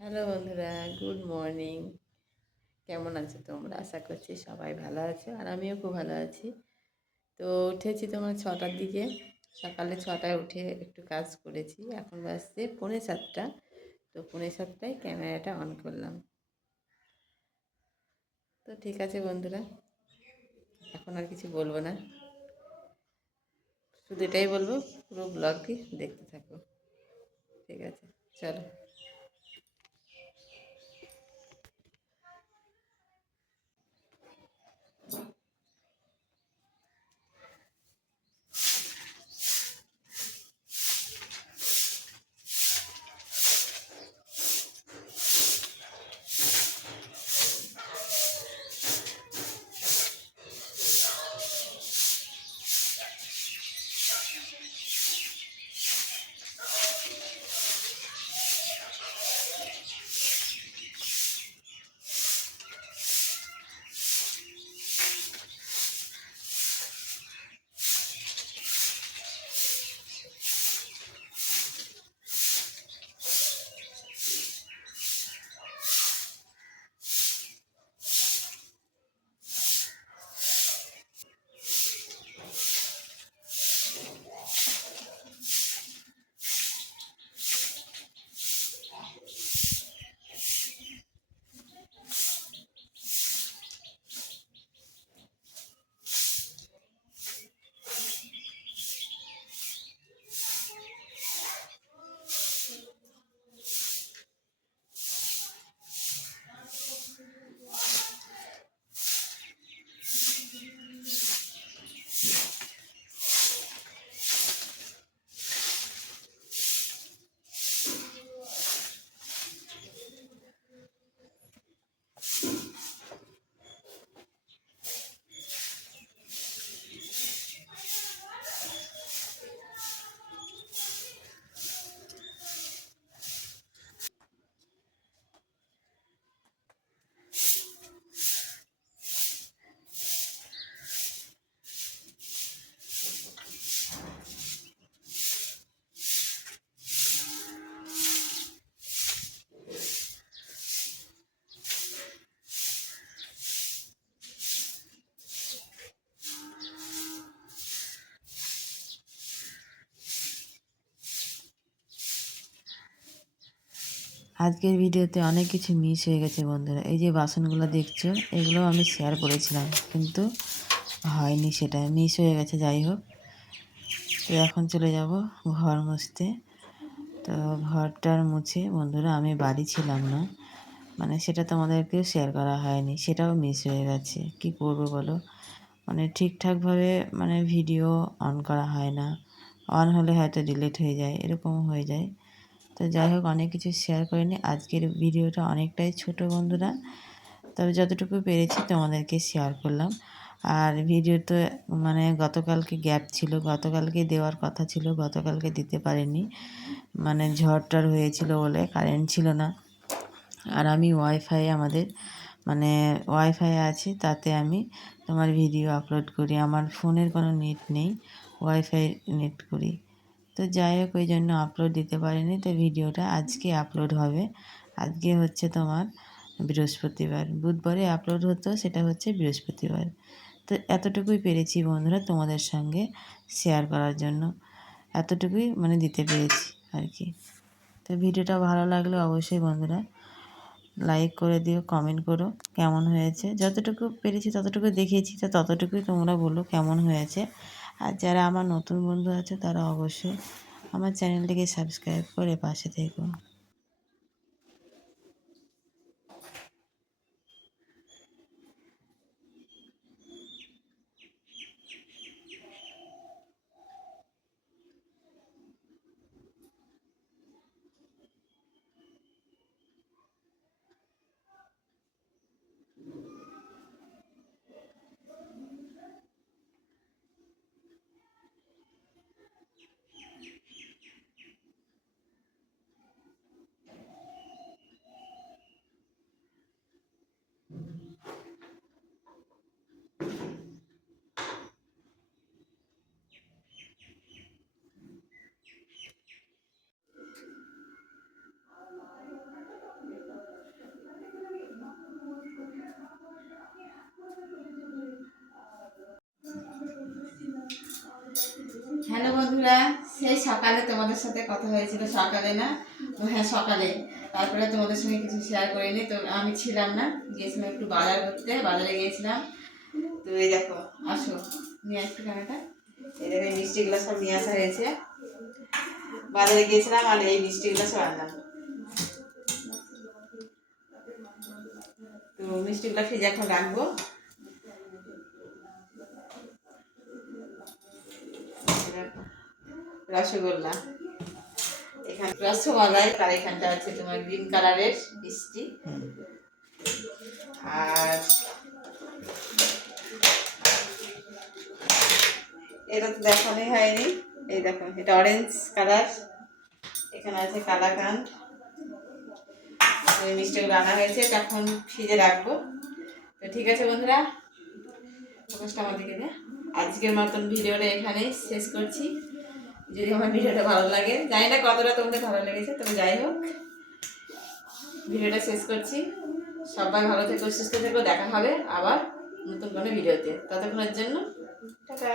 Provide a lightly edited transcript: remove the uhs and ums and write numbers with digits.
Hello বন্ধুরা, good morning. কেমন আছো তোমরা? আশা করছি সবাই ভালো আছো, আর আমিও খুব ভালো আছি। তো উঠেছি তোমার 6টার দিকে। সকালে 6টায় উঠে একটু কাজ করেছি। এখন বাজছে 6:45। তো 6:45টায় ক্যামেরাটা অন করলাম। তো ঠিক আছে বন্ধুরা, এখন আর কিছু বলবো না, শুধু এটাই বলবো, পুরো ব্লগটি দেখতে থাকো। ঠিক আছে, চলো। আজকের ভিডিওতে অনেক কিছু মিস হয়ে গেছে বন্ধুরা। এই যে বাসনগুলো দেখছো, এগুলো আমি শেয়ার করেছিলাম, কিন্তু হয়নি, সেটা মিস হয়ে গেছে। যাই হোক, তো এখন চলে যাব ঘর মুছতে। তো ঘরটার মুছে বন্ধুরা, আমি বাড়ি ছিলাম না, মানে সেটা তোমাদেরকেও শেয়ার করা হয়নি, সেটাও মিস হয়ে গেছে। কি করব বলো, মানে ঠিকঠাকভাবে মানে ভিডিও অন করা হয় না, অন হলে হয়তো ডিলিট হয়ে যায়, এরকম হয়ে যায়। তো যাই হোক, অনেক কিছু শেয়ার করিনি। আজকের ভিডিওটা অনেকটাই ছোট বন্ধুরা, তবে যতটুকু পেরেছি তোমাদেরকে শেয়ার করলাম। আর ভিডিও তো মানে গতকালকে গ্যাপ ছিল, গতকালকে দেওয়ার কথা ছিল, গতকালকে দিতে পারিনি, মানে ঝড় হয়েছিল বলে কারেন্ট ছিল না। আর আমি ওয়াইফাই, আমাদের মানে ওয়াইফাই আছে, তাতে আমি তোমার ভিডিও আপলোড করি। আমার ফোনের কোনো নেট নেই, ওয়াইফাই নেট করি। তো যাই হোক, ওই জন্য আপলোড দিতে পারিনি। তো ভিডিওটা আজকে আপলোড হবে। আজকে হচ্ছে তোমার বৃহস্পতিবার, বুধবারে আপলোড হতো, সেটা হচ্ছে বৃহস্পতিবার। তো এতটুকুই পেরেছি বন্ধুরা তোমাদের সঙ্গে শেয়ার করার জন্য, এতটুকুই মানে দিতে পেরেছি আর কি। তো ভিডিওটা ভালো লাগলে অবশ্যই বন্ধুরা লাইক করে দিও, কমেন্ট করো কেমন হয়েছে। যতটুকু পেরেছি ততটুকু দেখিয়েছি, তো ততটুকুই তোমরা বলো কেমন হয়েছে। আর যারা আমার নতুন বন্ধু আছে, তারা অবশ্যই আমার চ্যানেলটিকে সাবস্ক্রাইব করে পাশে থেকো। সেই সকালে তোমাদের সাথে কথা হয়েছিল, সকালে না, হ্যাঁ সকালে। তারপরে তোমাদের সঙ্গে কিছু শেয়ার করিনি, তো আমি ছিলাম না, গিয়েছিলাম একটু বাজার করতে, বাজারে গিয়েছিলাম। তো এই দেখো, আসো নিয়ে একটু খানাটা, এই দেখো এই মিষ্টিগুলো সব নিয়ে আসা হয়েছে। বাজারে গিয়েছিলাম আর এই মিষ্টিগুলো সব আনলাম। তো মিষ্টিগুলো ফ্রিজে এখন রাখবো। রসগোল্লা, এখানে রসমালাই, আর এখানটা আছে তোমার গ্রিন কালারের মিষ্টি। আর এটা তো দেখানোই হয়নি, এই দেখো এটা অরেঞ্জ কালার, এখানে আছে কালাকান্দ। এই মিষ্টিগুলো আনা হয়েছে, এখন ফ্রিজে রাখবো। তো ঠিক আছে বন্ধুরা, ফোকাসটা আমার দিকে দেয়। আজকের মতন ভিডিওটা এখানেই শেষ করছি। যদি আমার ভিডিওটা ভালো লাগে, জানি না কতটা তোমাদের ভালো লেগেছে, তবে যাই হোক ভিডিওটা শেষ করছি। সবাই ভালো থেকো, সুস্থ থেকো, দেখা হবে আবার নতুন কোনো ভিডিওতে। ততক্ষণের জন্য টাটা।